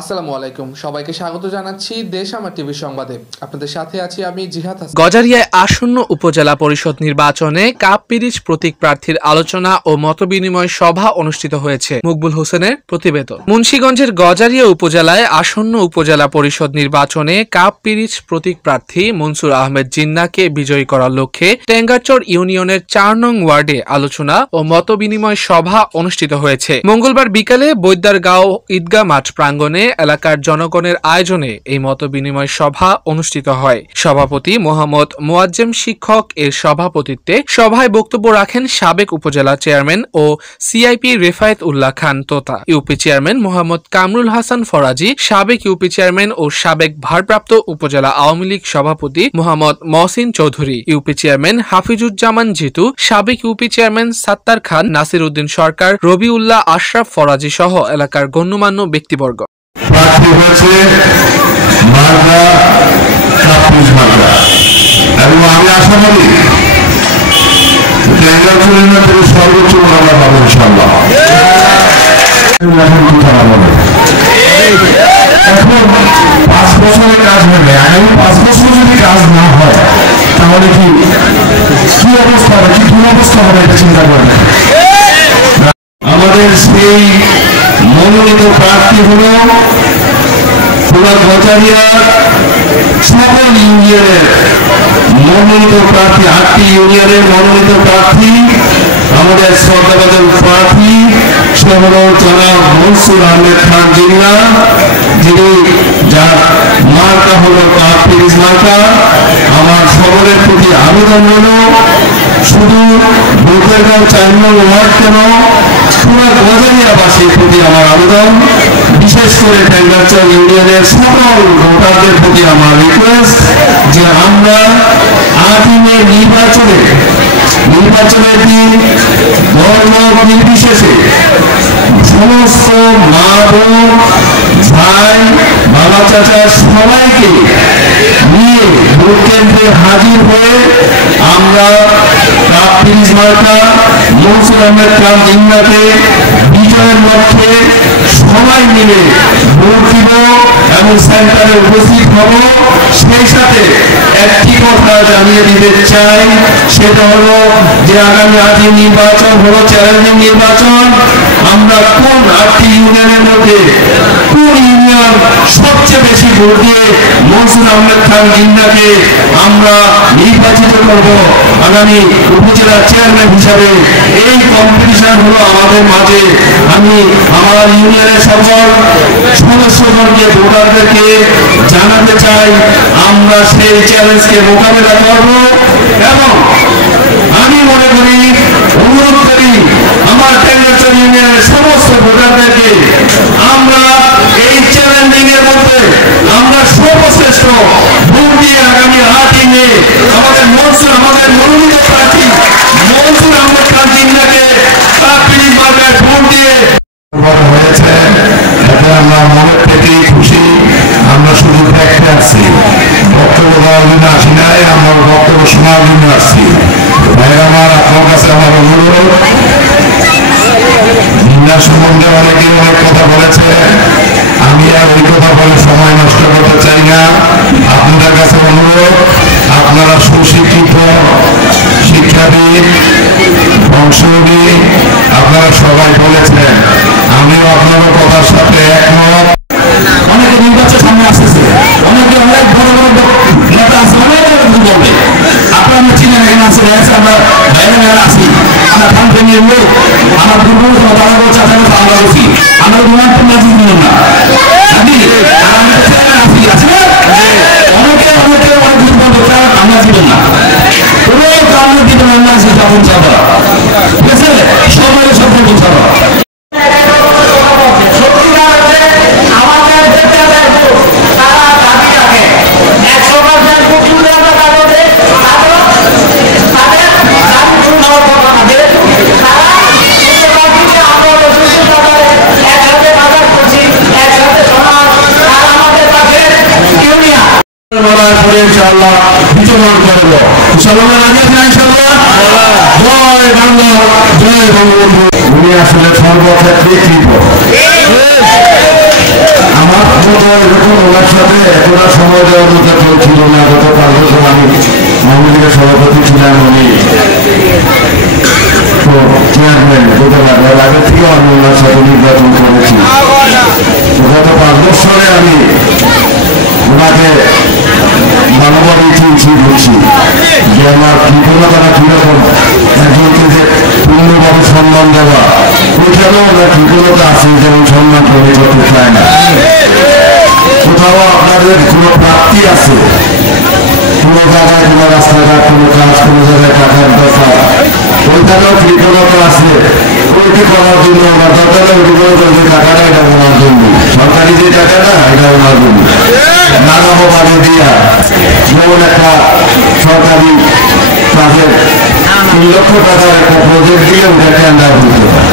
আসসালামু আলাইকুম, সবাইকে স্বাগত জানাচ্ছি দেশ আমার টিভি সংবাদে। আপনাদের সাথে আছি আমি জিহাদ হাসান। গজারিয়ায় আসন্ন উপজেলা পরিষদ নির্বাচনে কাপ পিরিচ প্রতীক প্রার্থীর আলোচনা ও মতবিনিময় সভা অনুষ্ঠিত হয়েছে। মকবুল হোসেনের প্রতিবেদন। মুন্সিগঞ্জের গজারিয়া উপজেলায় আসন্ন উপজেলা পরিষদ নির্বাচনে কাপ পিরিচ প্রতীক প্রার্থী মনসুর আহমেদ জিন্নাকে বিজয়ী করার লক্ষ্যে টেঙ্গারচর ইউনিয়নের ৪ নং ওয়ার্ডে আলোচনা ও মতবিনিময় সভা অনুষ্ঠিত হয়েছে। মঙ্গলবার বিকালে বৈদ্যারগাঁও ঈদগাহ মাঠ প্রাঙ্গণে এলাকার জনগণের আয়োজনে এই মতবিনিময় সভা অনুষ্ঠিত হয়। সভাপতি মোহাম্মদ মোয়াজ্জেম শিক্ষক এর সভাপতিত্বে সভায় বক্তব্য রাখেন সাবেক উপজেলা চেয়ারম্যান ও সিআইপি রেফায়েত উল্লাহ খান তোতা, ইউপি চেয়ারম্যান মোহাম্মদ কামরুল হাসান ফরাজি, সাবেক ইউপি চেয়ারম্যান ও সাবেক ভারপ্রাপ্ত উপজেলা আওয়ামী লীগ সভাপতি মোহাম্মদ মহসিন চৌধুরী, ইউপি চেয়ারম্যান হাফিজুজ্জামান জিতু, সাবেক ইউপি চেয়ারম্যান সাত্তার খান, নাসির উদ্দিন সরকার, রবিউল্লাহ আশরাফ ফরাজি সহ এলাকার গণ্যমান্য ব্যক্তিবর্গ। প্রার্থী হয়েছে মার্কা কাপুজ মার্কা, এবং আমি আশাবাদী সর্বোচ্চ আমরা পাবো ইনশাআল্লাহ। এখন 5 বছরের কাজ হবে, আগামী 5 বছর যদি কাজ না হয় তাহলে কি অবস্থা হবে, কি দুরবস্থা হবে এটা চিন্তা করবেন। আমাদের সেই মনোনীত প্রার্থী হলো গজারিয়ার সকল ইউনিয়নের মনোনীত প্রার্থী, 8টি ইউনিয়নের মনোনীত প্রার্থী, আমাদের শ্রদ্ধাভাজন প্রার্থী সে হল জনাব মনসুর আহমেদ খান জিন্না, যিনি যার মার্কা হলো কাপ পিরিচ মার্কা। আমার সকলের প্রতি আবেদন হল, শুধু বৈদ্যারগাঁও ৪ নং ওয়ার্ড কেন, পুরো গজারিয়াবাসীর প্রতি আমার আবেদন, বিশেষ করে টেঙ্গারচর ইউনিয়নের সকল ভোটারদের প্রতি আমার রিকোয়েস্ট যে আমরা 8 মে নির্বাচনের দিন দল নির্বিশেষে সমস্ত মা বোন ভাই বাবা চাচা সবাইকে নিয়ে ভোট কেন্দ্রে হাজির হয়ে আমরা কাপ পিরিচ মার্কা মনসুর আহমেদ খান জিন্নাকে বিজয়ের লক্ষ্যে সবাই মিলে ভোট দিব এবং সেন্টারে উপস্থিত হব। সেই সাথে একটি কথা জানিয়ে দিতে চাই, সেটা হলো যে আগামী 8টি নির্বাচন হলো চ্যালেঞ্জিং নির্বাচন। আমরা কোন 8টি ইউনিয়নের মধ্যে কোন ইউনিয়ন সবচেয়ে বেশি ভোট দিয়ে মনসুর আহমেদ খান জিন্নাকে আমরা নির্বাচিত করব আগামী উপজেলা চেয়ারম্যান হিসাবে, এই কম্পিটিশন হলো আমাদের মাঝে। আমি আমার ইউনিয়নের সকল সদস্যগণকে ভোটারদেরকে জানাতে চাই আমরা সেই চ্যালেঞ্জকে মোকাবেলা করব, এবং আমি মনে করি, অনুরোধ করি আমার টেঙ্গারচর ইউনিয়নের সমস্ত ভোটারদেরকে আমরা এই চ্যালেঞ্জিং এর মধ্যে আমরা সর্বশ্রেষ্ঠ ভোট দিয়ে আগামী 8 মে আমাদের মনোনীত প্রার্থী মনসুর আহমেদ খান জিন্নাকে কাপ পিরিচ মার্কায় ভোট দিয়ে হয়েছে। এতে আমরা মনের থেকেই খুশি। আমরা শুধু দেখতে আসছি, বক্তব্য দেওয়ার জন্য আসি নাই, আমরা বক্তব্য শোনার জন্য আসছি। ভাই আমার, আপনার কাছে আমার অনুরোধ, জিন্না সম্বন্ধে অনেকে অনেক কথা বলেছে, আমি আর ওই কথা বলে সময় নষ্ট করতে চাই না। আপনাদের কাছে অনুরোধ, আপনারা সুশিক্ষিত শিক্ষাবিদ বংশবিদ, আপনারা সবাই বলেছেন, আমিও আপনাদের কথার সাথে একমত। অনেকে নির্বাচন সামনে আসতেছে, অনেকে অনেক বড় বড় নেতা আছে, অনেক কিছু বলবে। আপনারা চিনেন, এখানে আছে আমরা বাইরে আছি, আমরা খানফেনির লোক, আমার দুর্বল দাদা বলছে আমরা বলছি, আমরা বিমানপুর নাজি দিল না, অনেকে অনেক দুর্বল আমরা দিব না, কোনো কারণে দিব না, তখন যাবো, ঠিক আছে, সবাই সফল যাবো। ইনশাআল্লাহ বিচরণ করব, ইনশাআল্লাহ রাজি আছেন ইনশাআল্লাহ। জয় বাংলা, জয় বঙ্গবন্ধু। উনি আসলে সর্বক্ষেত্রে কৃত। আমার এতটা সময় দেওয়ার মতো কেউ ছিল না। গত 5 বছর আমি আওয়ামী লীগের সভাপতি ছিলাম, উনি তো চেয়ারম্যান হতে পারে, আগের থেকেও আমি ওনার সাথে নির্বাচন করেছি। গত 5 বছরে আমি ওনাকে ভালোভাবে চিনছি, বুঝছি যে আমার কৃপণতা কিরকম, একজনকে যে পূর্ণভাবে সম্মান দেওয়া, ওইখানেও ওনার কৃপণতা আছে, যেমন সম্মান করে করতে চায় না। কোথাও আপনাদের কোনো প্রাপ্তি আছে, কোনো জায়গায় কোনো রাস্তাঘাট, কোনো কাজ, কোনো জায়গায় টাকার দরকার, ওইখানেও কৃপণতা আছে, ওইটি করার জন্য ওনার দরকার যে টাকাটা এটা ওনার জন্য, সরকারি যে টাকাটা এটা ওনার জন্য নানাভাবে দিয়া, যেমন একটা সরকারি কাজের 3 লক্ষ টাকার একটা প্রজেক্ট দিয়ে ওটা টেন্ডার দিতে হয়।